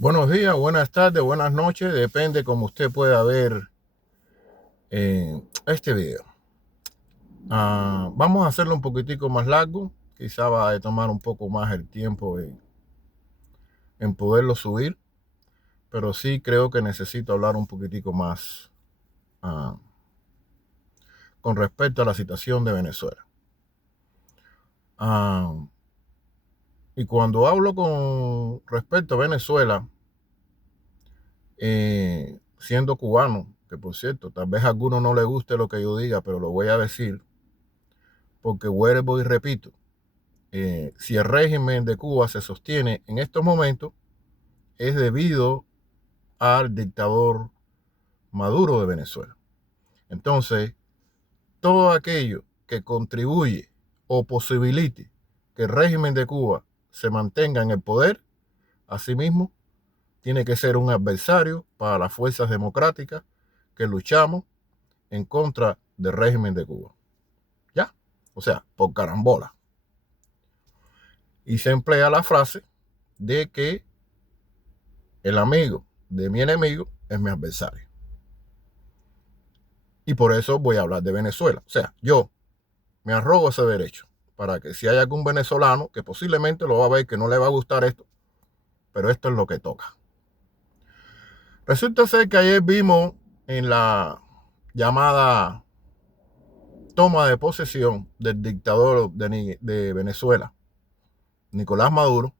Buenos días, buenas tardes, buenas noches, depende como usted pueda ver este video. Vamos a hacerlo un poquitico más largo, quizá va a tomar un poco más el tiempo en poderlo subir, pero sí creo que necesito hablar un poquitico más ah, con respecto a la situación de Venezuela. Ah, y cuando hablo con respecto a Venezuela, siendo cubano, que por cierto, tal vez a alguno no le guste lo que yo diga, pero lo voy a decir, porque vuelvo y repito, si el régimen de Cuba se sostiene en estos momentos, es debido al dictador Maduro de Venezuela. Entonces, todo aquello que contribuye o posibilite que el régimen de Cuba se mantenga en el poder, asimismo, tiene que ser un adversario para las fuerzas democráticas que luchamos en contra del régimen de Cuba. ¿Ya? O sea, por carambola. Y se emplea la frase de que el amigo de mi enemigo es mi adversario. Y por eso voy a hablar de Venezuela. O sea, yo me arrogo ese derecho para que si hay algún venezolano que posiblemente lo va a ver que no le va a gustar esto, pero esto es lo que toca. Resulta ser que ayer vimos en la llamada toma de posesión del dictador de Venezuela, Nicolás Maduro,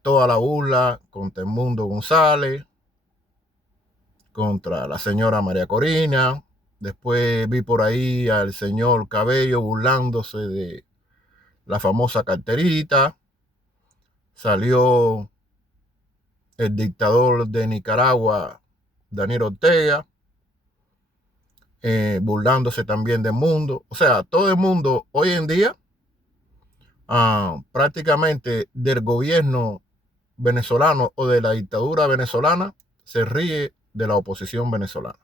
toda la burla contra el Mundo González, contra la señora María Corina. Después vi por ahí al señor Cabello burlándose de la famosa carterita. Salió el dictador de Nicaragua, Daniel Ortega, burlándose también del mundo. O sea, todo el mundo hoy en día, prácticamente del gobierno venezolano o de la dictadura venezolana, se ríe de la oposición venezolana.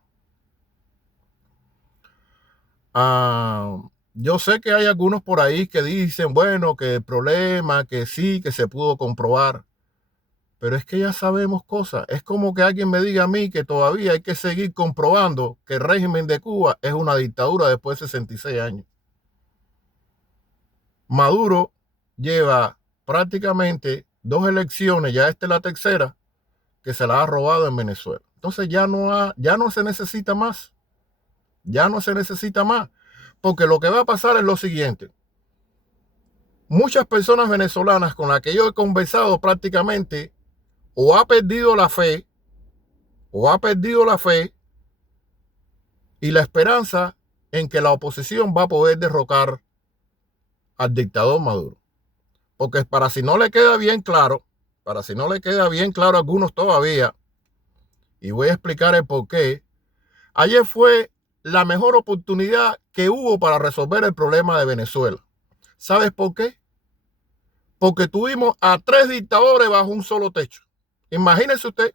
Yo sé que hay algunos por ahí que dicen, bueno, que el problema, que sí, que se pudo comprobar, pero es que ya sabemos cosas. Es como que alguien me diga a mí que todavía hay que seguir comprobando que el régimen de Cuba es una dictadura después de 66 años. Maduro lleva prácticamente 2 elecciones, ya esta es la tercera, que se la ha robado en Venezuela. Entonces ya no se necesita más. Ya no se necesita más. Porque lo que va a pasar es lo siguiente. Muchas personas venezolanas con las que yo he conversado prácticamente o ha perdido la fe y la esperanza en que la oposición va a poder derrocar al dictador Maduro. Porque para si no le queda bien claro a algunos todavía, y voy a explicar el por qué, ayer fue la mejor oportunidad que hubo para resolver el problema de Venezuela. ¿Sabes por qué? Porque tuvimos a 3 dictadores bajo un solo techo. Imagínese usted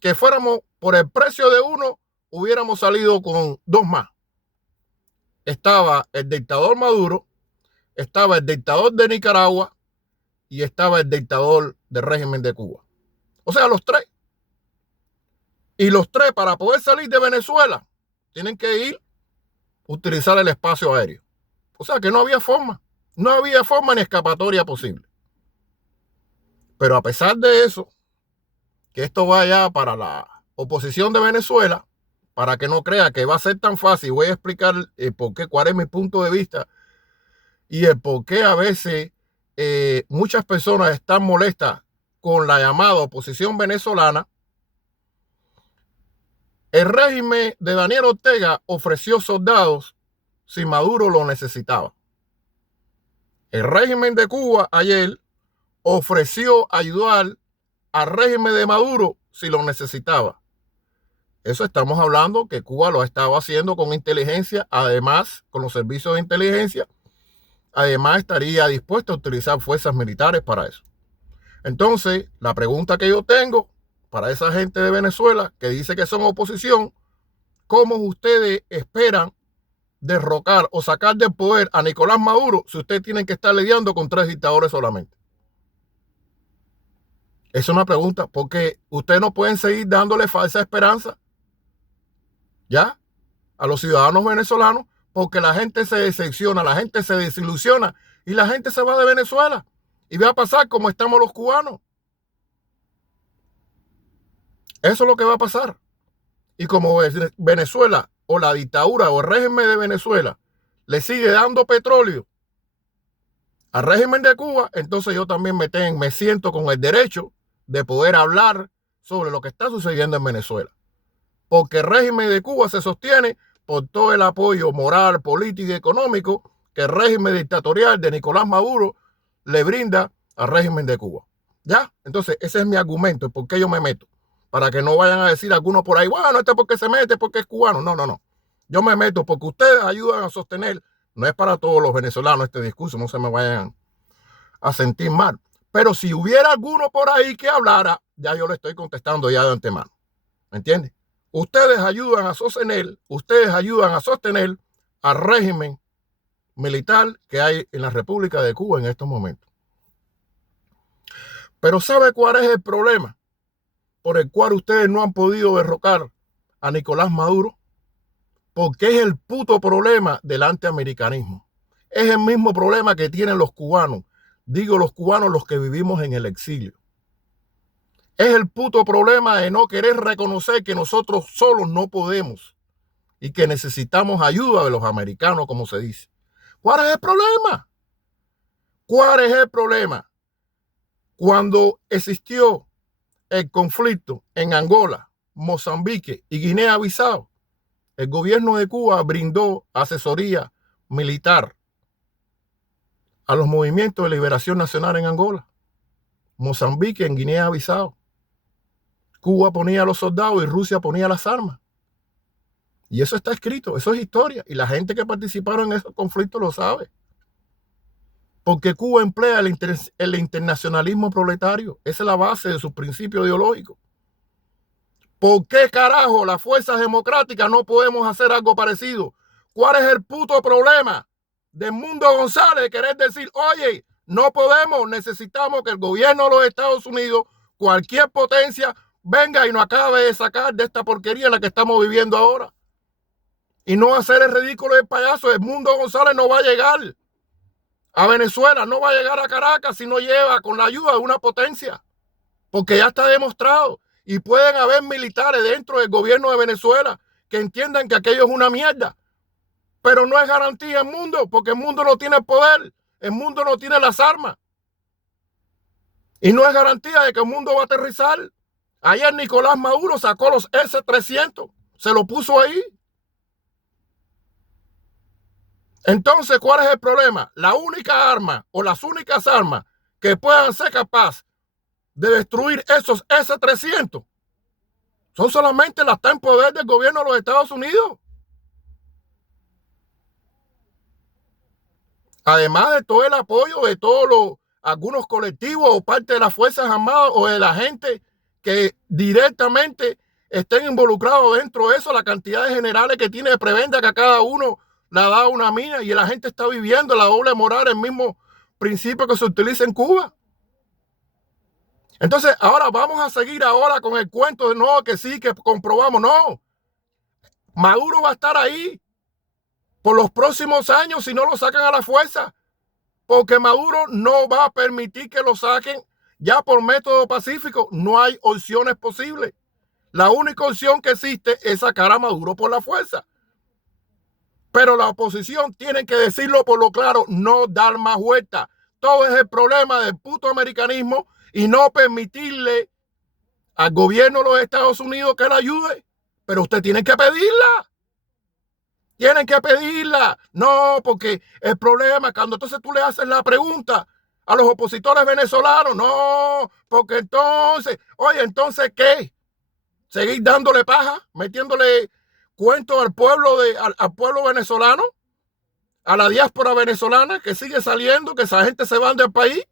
que fuéramos por el precio de uno, hubiéramos salido con 2 más. Estaba el dictador Maduro, estaba el dictador de Nicaragua y estaba el dictador del régimen de Cuba. O sea, los 3. Y los 3, para poder salir de Venezuela, tienen que ir a utilizar el espacio aéreo. O sea que no había forma ni escapatoria posible. Pero a pesar de eso, que esto vaya para la oposición de Venezuela, para que no crea que va a ser tan fácil, voy a explicar por qué, cuál es mi punto de vista y el por qué a veces muchas personas están molestas con la llamada oposición venezolana. El régimen de Daniel Ortega ofreció soldados si Maduro lo necesitaba. El régimen de Cuba ayer ofreció ayudar al régimen de Maduro si lo necesitaba. Eso estamos hablando que Cuba lo estaba haciendo con inteligencia, además con los servicios de inteligencia, además estaría dispuesto a utilizar fuerzas militares para eso. Entonces, la pregunta que yo tengo para esa gente de Venezuela que dice que son oposición, ¿cómo ustedes esperan derrocar o sacar del poder a Nicolás Maduro si ustedes tienen que estar lidiando con 3 dictadores solamente? Es una pregunta, porque ustedes no pueden seguir dándole falsa esperanza, ¿ya? A los ciudadanos venezolanos, porque la gente se decepciona, la gente se desilusiona y la gente se va de Venezuela. Y va a pasar como estamos los cubanos. Eso es lo que va a pasar. Y como Venezuela o la dictadura o el régimen de Venezuela le sigue dando petróleo al régimen de Cuba, entonces yo también me siento con el derecho de poder hablar sobre lo que está sucediendo en Venezuela. Porque el régimen de Cuba se sostiene por todo el apoyo moral, político y económico que el régimen dictatorial de Nicolás Maduro le brinda al régimen de Cuba. ¿Ya? Entonces, ese es mi argumento, por qué yo me meto. Para que no vayan a decir algunos por ahí, bueno, este porque se mete, porque es cubano. No, no, no. Yo me meto porque ustedes ayudan a sostener, no es para todos los venezolanos este discurso, no se me vayan a sentir mal. Pero si hubiera alguno por ahí que hablara, ya yo le estoy contestando ya de antemano. ¿Me entiendes? Ustedes ayudan a sostener al régimen militar que hay en la República de Cuba en estos momentos. Pero ¿sabe cuál es el problema por el cual ustedes no han podido derrocar a Nicolás Maduro? Porque es el puto problema del antiamericanismo. Es el mismo problema que tienen los cubanos. Digo los cubanos, los que vivimos en el exilio. Es el puto problema de no querer reconocer que nosotros solos no podemos y que necesitamos ayuda de los americanos, como se dice. ¿Cuál es el problema? ¿Cuál es el problema? Cuando existió el conflicto en Angola, Mozambique y Guinea-Bissau, el gobierno de Cuba brindó asesoría militar a los movimientos de liberación nacional en Angola, Mozambique, en Guinea-Bissau. Cuba ponía a los soldados y Rusia ponía las armas. Y eso está escrito, eso es historia. Y la gente que participaron en esos conflictos lo sabe. Porque Cuba emplea el internacionalismo proletario. Esa es la base de sus principios ideológicos. ¿Por qué carajo las fuerzas democráticas no podemos hacer algo parecido? ¿Cuál es el puto problema de Mundo González de querer decir, oye, no podemos, necesitamos que el gobierno de los Estados Unidos, cualquier potencia, venga y nos acabe de sacar de esta porquería en la que estamos viviendo ahora? Y no hacer el ridículo del payaso. El Mundo González no va a llegar a Venezuela, no va a llegar a Caracas si no lleva con la ayuda de una potencia. Porque ya está demostrado. Y pueden haber militares dentro del gobierno de Venezuela que entiendan que aquello es una mierda. Pero no es garantía el mundo, porque el mundo no tiene el poder. El mundo no tiene las armas. Y no es garantía de que el mundo va a aterrizar. Ayer Nicolás Maduro sacó los S-300. Se lo puso ahí. Entonces, ¿cuál es el problema? La única arma o las únicas armas que puedan ser capaces de destruir esos S-300 son solamente las que están en poder del gobierno de los Estados Unidos. Además de todo el apoyo de todos algunos colectivos o parte de las Fuerzas Armadas o de la gente que directamente estén involucrados dentro de eso, la cantidad de generales que tiene de prebenda que a cada uno le da una mina y la gente está viviendo la doble moral, el mismo principio que se utiliza en Cuba. Entonces, ahora vamos a seguir ahora con el cuento de no, que sí, que comprobamos. No, Maduro va a estar ahí por los próximos años si no lo sacan a la fuerza, porque Maduro no va a permitir que lo saquen ya por método pacífico. No hay opciones posibles. La única opción que existe es sacar a Maduro por la fuerza. Pero la oposición tiene que decirlo por lo claro, no dar más vuelta. Todo es el problema del puto americanismo y no permitirle al gobierno de los Estados Unidos que la ayude. Pero usted tiene que pedirla. Tienen que pedirla. No, porque el problema es cuando entonces tú le haces la pregunta a los opositores venezolanos. No, porque entonces, oye, entonces, ¿qué? ¿Seguir dándole paja? ¿Metiéndole cuentos al pueblo venezolano? ¿A la diáspora venezolana que sigue saliendo, que esa gente se va del país?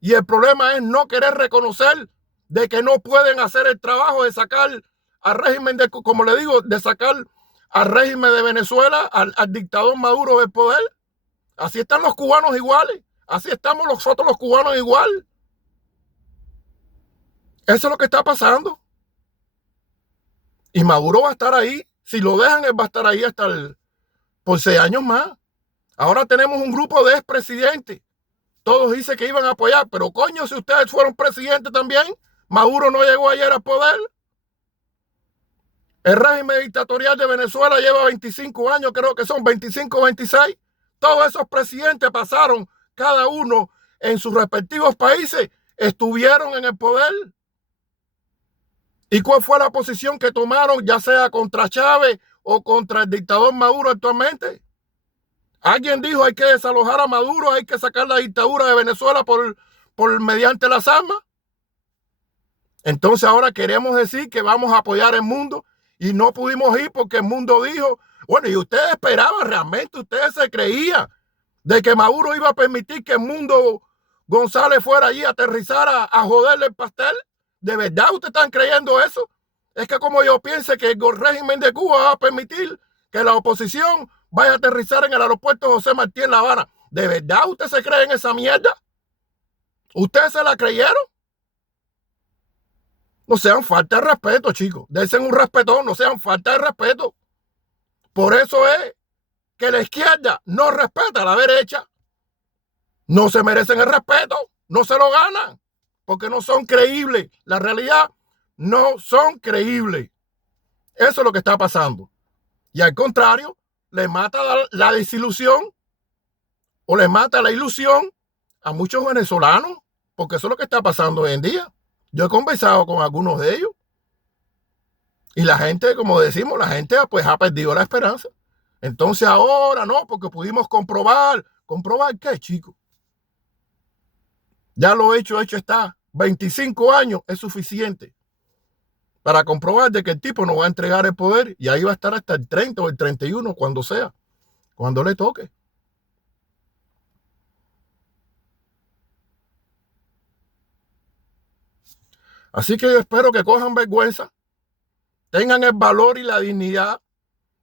Y el problema es no querer reconocer de que no pueden hacer el trabajo de sacar al régimen de, como le digo, de sacar al régimen de Venezuela, al dictador Maduro del poder. Así están los cubanos iguales. Así estamos nosotros los cubanos igual. Eso es lo que está pasando. Y Maduro va a estar ahí. Si lo dejan, él va a estar ahí por 6 años más. Ahora tenemos un grupo de expresidentes. Todos dicen que iban a apoyar, pero coño, si ustedes fueron presidentes también, Maduro no llegó ayer al poder. El régimen dictatorial de Venezuela lleva 25 años, creo que son 25 o 26. Todos esos presidentes pasaron, cada uno en sus respectivos países, estuvieron en el poder. ¿Y cuál fue la posición que tomaron, ya sea contra Chávez o contra el dictador Maduro actualmente? Alguien dijo hay que desalojar a Maduro, hay que sacar la dictadura de Venezuela por mediante las armas. Entonces ahora queremos decir que vamos a apoyar el mundo y no pudimos ir porque el mundo dijo, bueno, y ustedes esperaban realmente, ustedes se creían de que Maduro iba a permitir que el mundo González fuera allí a aterrizar a joderle el pastel. ¿De verdad ustedes están creyendo eso? Es que como yo piense que el régimen de Cuba va a permitir que la oposición vaya a aterrizar en el aeropuerto José Martí en La Habana. ¿De verdad ustedes se creen esa mierda? ¿Ustedes se la creyeron? No sean falta de respeto, chicos. Dense un respetón, no sean falta de respeto. Por eso es que la izquierda no respeta a la derecha. No se merecen el respeto, no se lo ganan, porque no son creíbles. La realidad, no son creíbles. Eso es lo que está pasando. Y al contrario, le mata la desilusión o le mata la ilusión a muchos venezolanos, porque eso es lo que está pasando hoy en día. Yo he conversado con algunos de ellos y la gente, como decimos, la gente pues ha perdido la esperanza. Entonces ahora no, porque pudimos comprobar. ¿Comprobar qué, chicos? Ya lo hecho está. 25 años es suficiente para comprobar de que el tipo no va a entregar el poder y ahí va a estar hasta el 30 o el 31, cuando sea, cuando le toque. Así que yo espero que cojan vergüenza, tengan el valor y la dignidad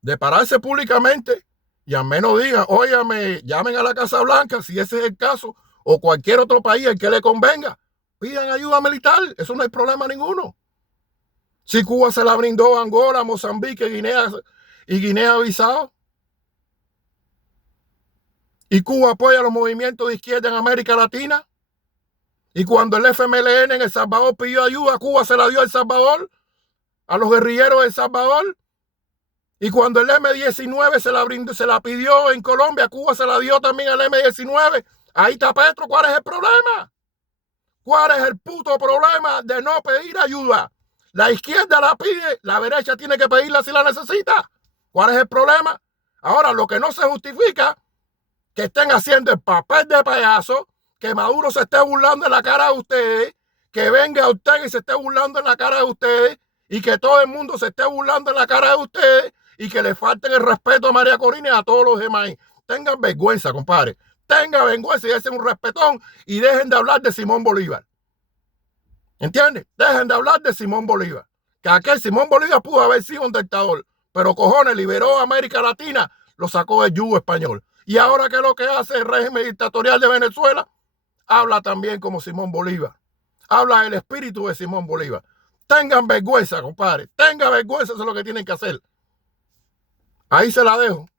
de pararse públicamente y al menos digan, óyame, llamen a la Casa Blanca si ese es el caso, o cualquier otro país al que le convenga, pidan ayuda militar, eso no hay problema ninguno. Si Cuba se la brindó a Angola, Mozambique, Guinea-Bissau, y Cuba apoya los movimientos de izquierda en América Latina, y cuando el FMLN en El Salvador pidió ayuda, Cuba se la dio a El Salvador, a los guerrilleros de El Salvador, y cuando el M-19 se la pidió en Colombia, Cuba se la dio también al M-19. Ahí está Petro. ¿Cuál es el problema? ¿Cuál es el puto problema de no pedir ayuda? La izquierda la pide, la derecha tiene que pedirla si la necesita. ¿Cuál es el problema? Ahora, lo que no se justifica, que estén haciendo el papel de payaso, que Maduro se esté burlando en la cara de ustedes, que venga usted y se esté burlando en la cara de ustedes, y que todo el mundo se esté burlando en la cara de ustedes, y que le falten el respeto a María Corina y a todos los demás. Tengan vergüenza, compadre. Tengan vergüenza y hacen un respetón y dejen de hablar de Simón Bolívar. ¿Entiendes? Dejen de hablar de Simón Bolívar. Que aquel Simón Bolívar pudo haber sido un dictador, pero cojones, liberó a América Latina, lo sacó del yugo español. Y ahora, ¿qué es lo que hace el régimen dictatorial de Venezuela? Habla también como Simón Bolívar. Habla del espíritu de Simón Bolívar. Tengan vergüenza, compadre. Tengan vergüenza, eso es lo que tienen que hacer. Ahí se la dejo.